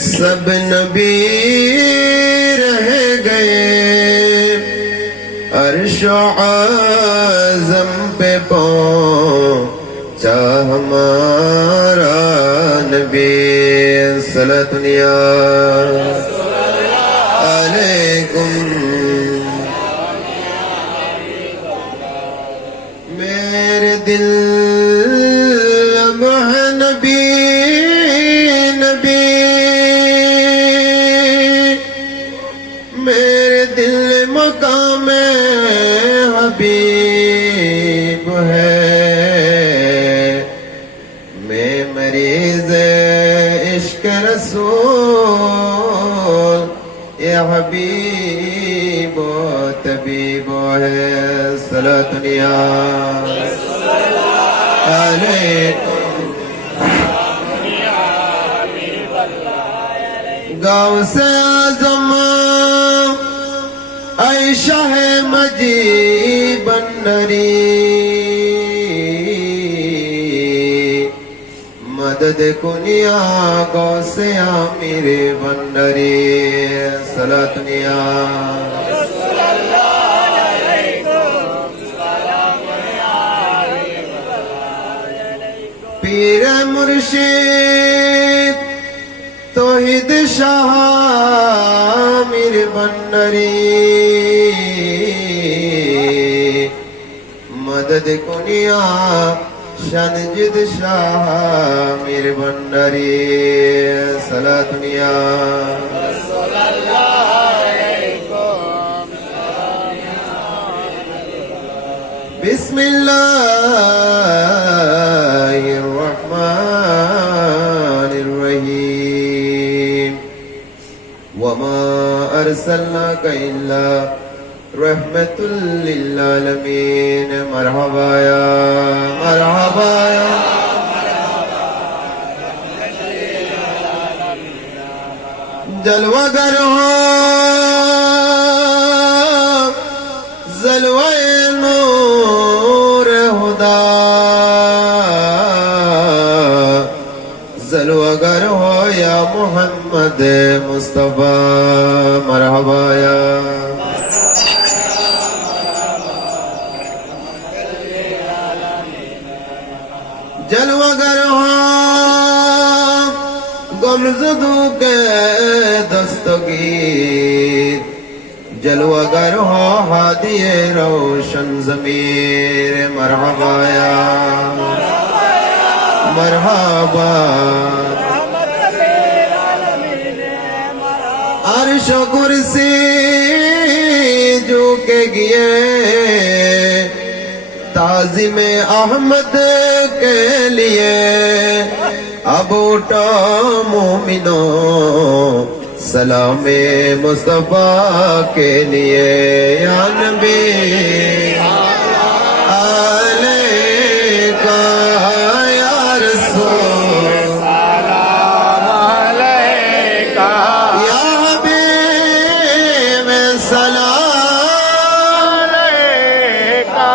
सब नबी रह गए, अर्शो आज़म पे पहुंचा हमारा नबी। सलातुनिया अलैकुम। मेरे दिल नबी नबी, मेरे दिल मकाम हबीब है। मैं मरीज़ इश्क रसूल, ये हबीब तबीब है। सलातुनिया अलैकुम। गाँव से आज़म ऐशा है मजीब नरी, मदद कुनिया गौ से आमिर बंदरी। सलातुनिया पीर मुर्शिद तौहीद शाह मीर बन्नरी, मदद कुनिया शनजिद शाह मीर बन्नरी। सलातुनिया बिस्मिल्लाहिर्रहमानिर्रहीम। वमा अरसलनाका इल्ला रहमतुल लिल आलमीन। मरहबा या मरहबा या जलवागर हो जलवाए नूर खुदा, जलवागर हो या मोहम्मद मुस्तफा। मरहबा या जलवागर हो गुमज़दू के दस्तगीर, जलवागर हो हादिए रोशन ज़मीर। मरहबा या मरहबा। अर्श कुर्सी जो के गिए, ताज़िम अहमद के लिए अब उठा मोमिनो सलामे मुस्तफा के लिए। या नबी अलैका या रसूल सलाम अलैका, या हबीब सलाम अलैका,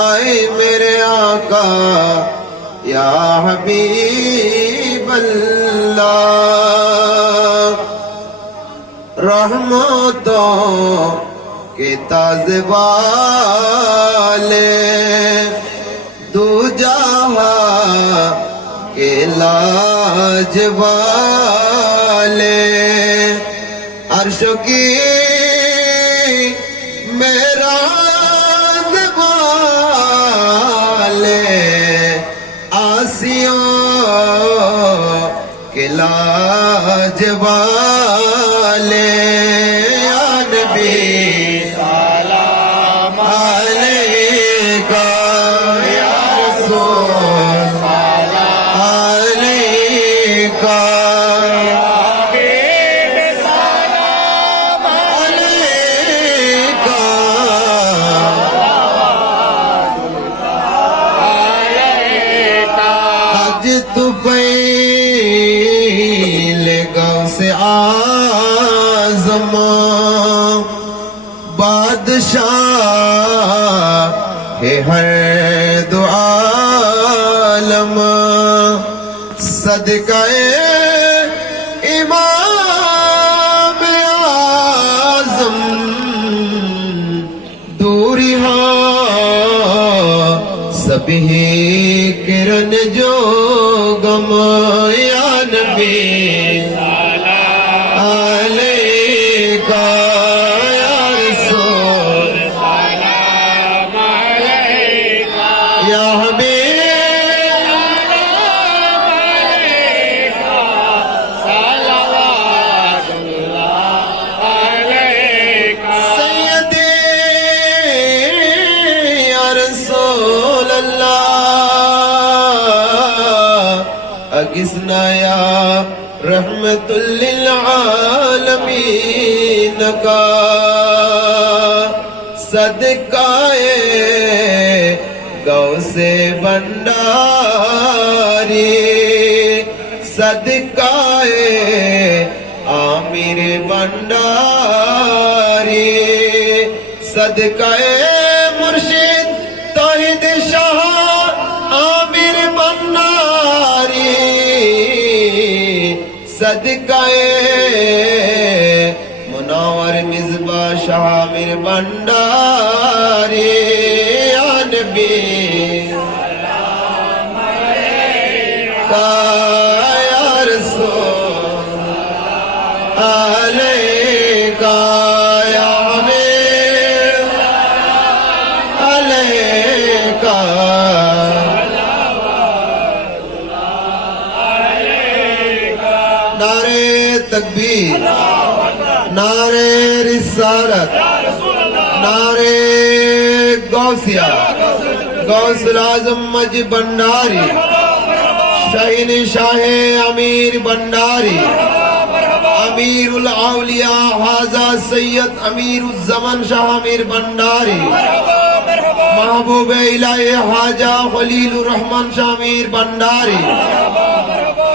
आए मेरे आका या हबीब अल्लाह। रहमतों के ताज़े वाले, दो जहां के लाज वाले, अर्श की मेराज वाले, आसियों के लाज वाले। या नबी सलाम अलैका या रसूल सलाम अलैका, तुफ़ैल गाँव से आज़म बादशाह है हर दो आलम सदकाए इमाम आज़म दूरी हो सभी किरण जो गम या नबी अलैका या रसूल सलाम अलैका या हबीब सलाम अलैका सल्लल्लाहु अलैका सय्यदी या रसूल अल्लाह अगिस्ना या रहमतुल लिल आलमीन का सदकाए गौसे भंडारी सदकाए आमिर भंडारी सदकाए मुर्शिद तौहीद शाह आमिर भंडारी सदकाए मुनावर मिज़बा शामिर भंडारी या नबी सलाम अलैका या रसूल अलैका या हबीब अलैका नारे तकबीर नारे रिसालत नारे गौसिया गौसुल आज़म मज भंडारी शाहीन शाहे अमीर भंडारी अमीरुल औलिया हाजा सैयद अमीरुज़्ज़मान शाह अमीर भंडारी महबूब इलाही हाजा खलीलुर रहमान शाह अमीर भंडारी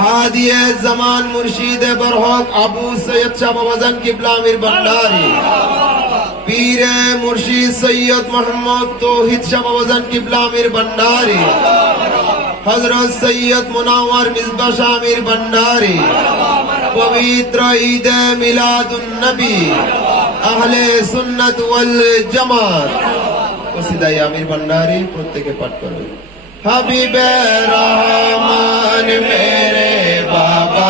हादिए जमान मुर्शिद बरहक अबू सैयद शाह बाबाजान किबला अमीर भंडारी पीर मुर्शिद सैयद मोहम्मद तौहीद शाह बाबाजान किबला अमीर भंडारी हजरत सैयद मुनावर मिज़बा शाह अमीर भंडारी पवित्र ईद मिलादुन नबी अहले सुन्नत वल जमात कसीदा आमिर भंडारी प्रत्येके पाठ करবে हबीबे रहमान मेरे बाबा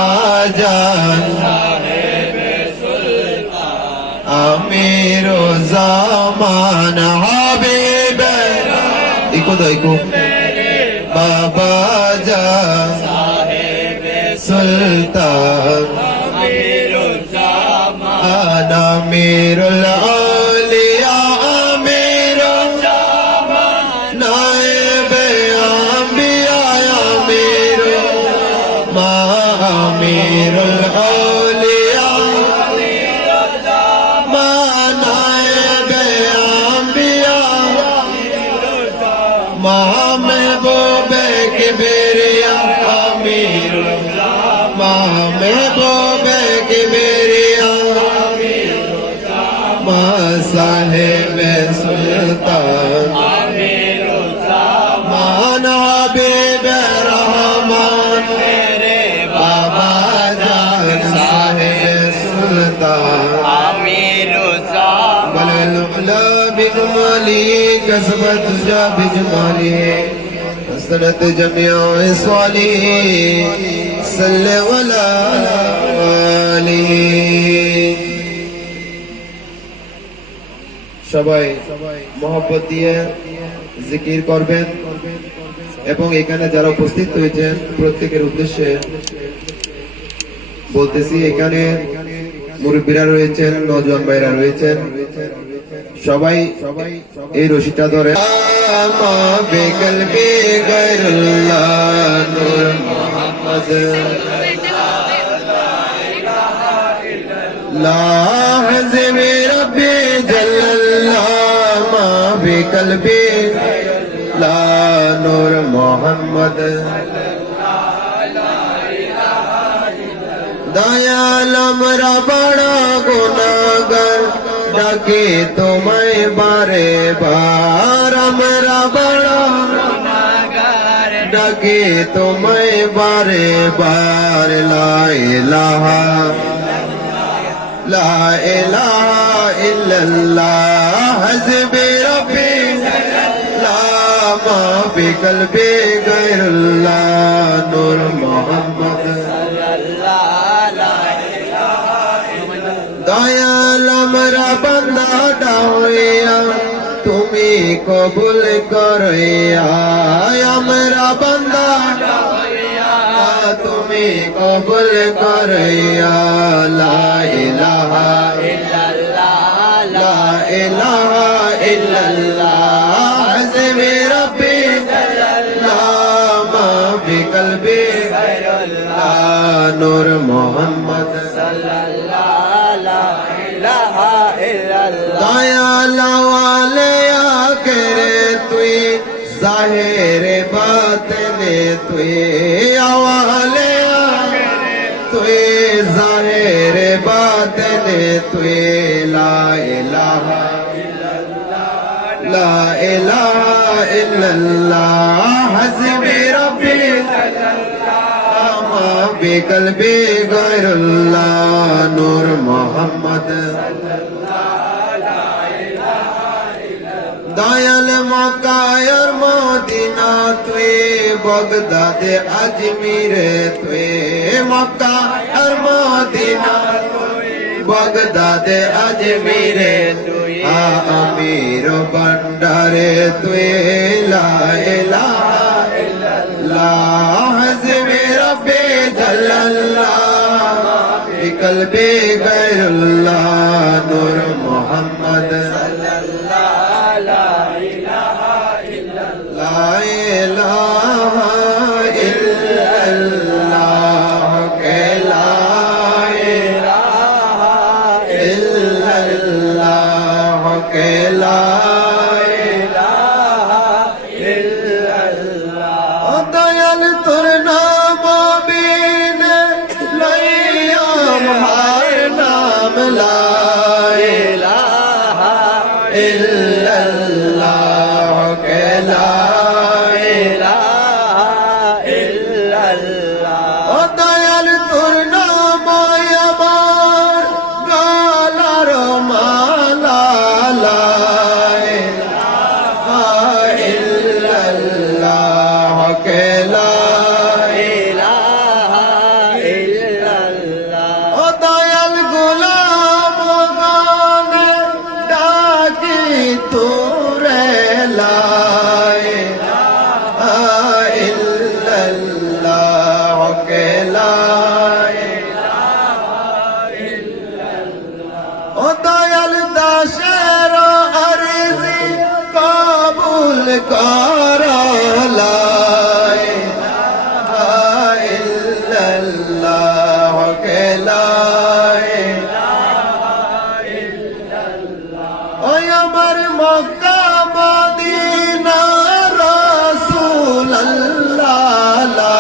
जान साहेबे सुल्तान अमीरो ज़मान हबीबे इको बाबा जान साहेबे सुल्तान अमीरो ज़मान अमीरुल औलिया अमीरो ज़मान नाइबे अंबिया अमीरो अमीरुल औलिया अमीरो ज़मान नाइबे अंबिया महबूबे किबरिया अमीरुल महबूबे किबरिया साहिबे सुल्तान मान हबीबे रहमान मेरे बाबा जान साहिबे सुल्तान बलल उला बिजमाली कसबत जा बिजमाली हसनत जमिया स्वाली सल्ले वला वाली সবাই মহব্বত দিয়ে জিকির করবেন এবং এখানে যারা উপস্থিত হয়েছেন প্রত্যেকের উদ্দেশ্যে বলতেছি এখানে মুরব্বীরা রয়েছেন নওজোয়ান ভাইরা রয়েছেন সবাই এই রশিটা ধরে আমা বেকলবি গায়রুল্লাহ নূর মুহাম্মদ লা হযবি রব্বি জাল্লাল্লাহ মা বেকলবি লা নূর মুহাম্মদ দয়াল আমরা বড় গুনাহগার ডাকে তোমায় বারে বার আমরা বড় ডাকে তোমায় বারে বার লা ইলাহা ইল্লাল্লাহ হাসবি রব্বি লা মা ফি কলবি গায়রুল্লাহ নূর মুহাম্মদ দয়াল আমরা বান্দা ডাইয়া তুমি কবুল করিয়া আমরা বান্দা তুমি কবুল করিয়া লা ইলাহা লা ইলাহা ইল্লাল্লাহ হাসবি রব্বি লা মা ফি কলবি নূর মুহাম্মদ দয়াল ওয়ালে আখেরে তুই জাহেরে বাতনে তুই আওয়ালে তুই জাহেরে বাতনে তুই লা ইলাহা ইল্লাল্লাহ হাসবি রব্বি মা ফি কলবি গায়রুল্লাহ নূর মুহাম্মদ দয়াল মক্কার মদিনা তুই বগদাদে আজমিরে তুই মক্কা আর মদিনা বগদাদে আজমিরে তুই আমির বন্ডারে তুই লা ইলাহা ইল্লাল্লাহ হাসবি রব্বি জাল্লাল্লাহ ফি কলবি গায়রুল্লাহ নূর মুহাম্মদ لا إله إلا الله لا إله إلا الله لا إله إلا الله দয়াল তোর নাম বিন লইয়াম হার নাম লা ইলাহা ইল্লাল্লাহ লা দয়াল তোর নাম আমার গলার মালা লা ইলাহা ইল্লাল্লাহ লা ইলাহা ইল্লাল্লাহ ও দয়াল গোলাম গানে ডাকি তোরে লা ইলাহা ইল্লাল্লাহ ও দয়াল দাসের আরজি কবুল কর লা ইলাহা ইল্লাল্লাহ লা ইলাহা ইল্লাল্লাহ ও আমার মক্কা মদিনা রাসূলুল্লাহ লা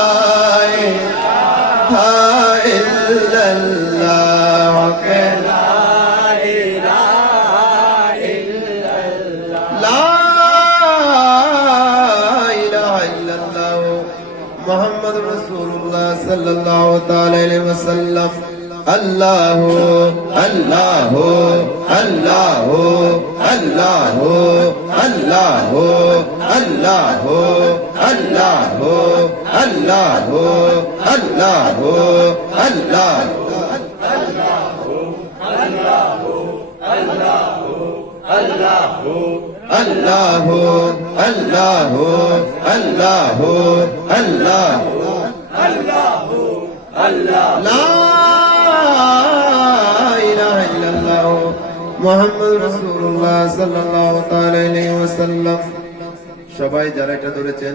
ইলাহা ইল্লাল্লাহ محمد رسول الله صلى الله تعالى عليه وسلم الله الله الله الله الله الله الله الله الله الله الله الله الله الله لا إله إلا الله محمد رسول الله صلى الله عليه وسلم সবাই যারা এটা ধরেছেন